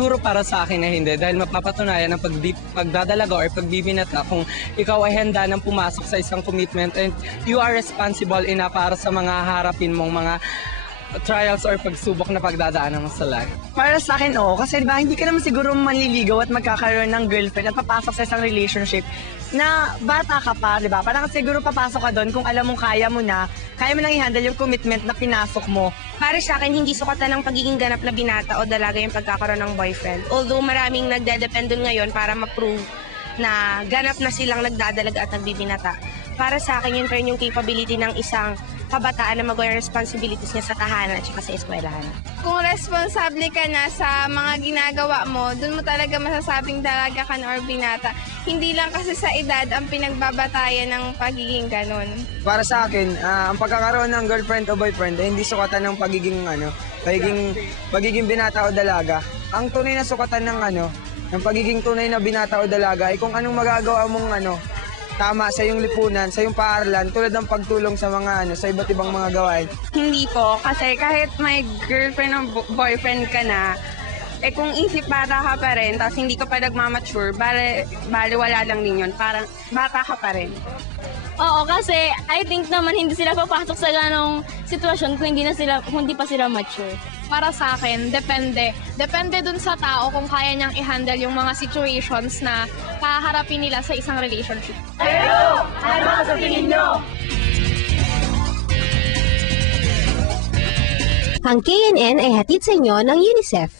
Siguro para sa akin na hindi dahil mapapatunayan ng pagdadalaga or pagbibinata kung ikaw ay handa nang pumasok sa isang commitment and you are responsible enough para sa mga harapin mong mga trials or pagsubok na pagdadaanan mo sa life. Para sa akin, oo. Kasi diba, hindi ka naman siguro manliligaw at magkakaroon ng girlfriend at papasok sa isang relationship na bata ka pa, diba? Parang siguro papasok ka doon kung alam mong kaya mo nang i-handle yung commitment na pinasok mo. Para sa akin, hindi sukatan ng pagiging ganap na binata o dalaga yung pagkakaroon ng boyfriend. Although maraming nagdedepend dun ngayon para ma-prove na ganap na silang nagdadalaga at nagbibinata. Para sa akin, yun pa rin yung capability ng isang kabataan na magawa yung responsibilities niya sa tahanan at saka sa eskwelahan. Kung responsable ka na sa mga ginagawa mo, dun mo talaga masasabing dalaga ka na or binata. Hindi lang kasi sa edad ang pinagbabatayan ng pagiging ganun. Para sa akin, ang pagkakaroon ng girlfriend o boyfriend ay hindi sukatan ng pagiging binata o dalaga. Ang tunay na sukatan ng pagiging tunay na binata o dalaga ay kung anong magagawa mong tama sa iyong lipunan, sa iyong paaralan, tulad ng pagtulong sa mga sa iba't ibang mga gawain. Hindi po, kasi kahit may girlfriend o boyfriend ka na, kung isip bata ka pa rin, tapos hindi ka pa nagmamature, bale wala lang din yun, parang bata ka pa rin. Oo, kasi I think naman hindi sila papasok sa ganong sitwasyon kung hindi pa sila mature. Para sa akin, depende. Depende dun sa tao kung kaya niyang i-handle yung mga situations na paharapin nila sa isang relationship. Pero, ano sa tingin nyo? Ang KNN ay hatid sa inyo ng UNICEF.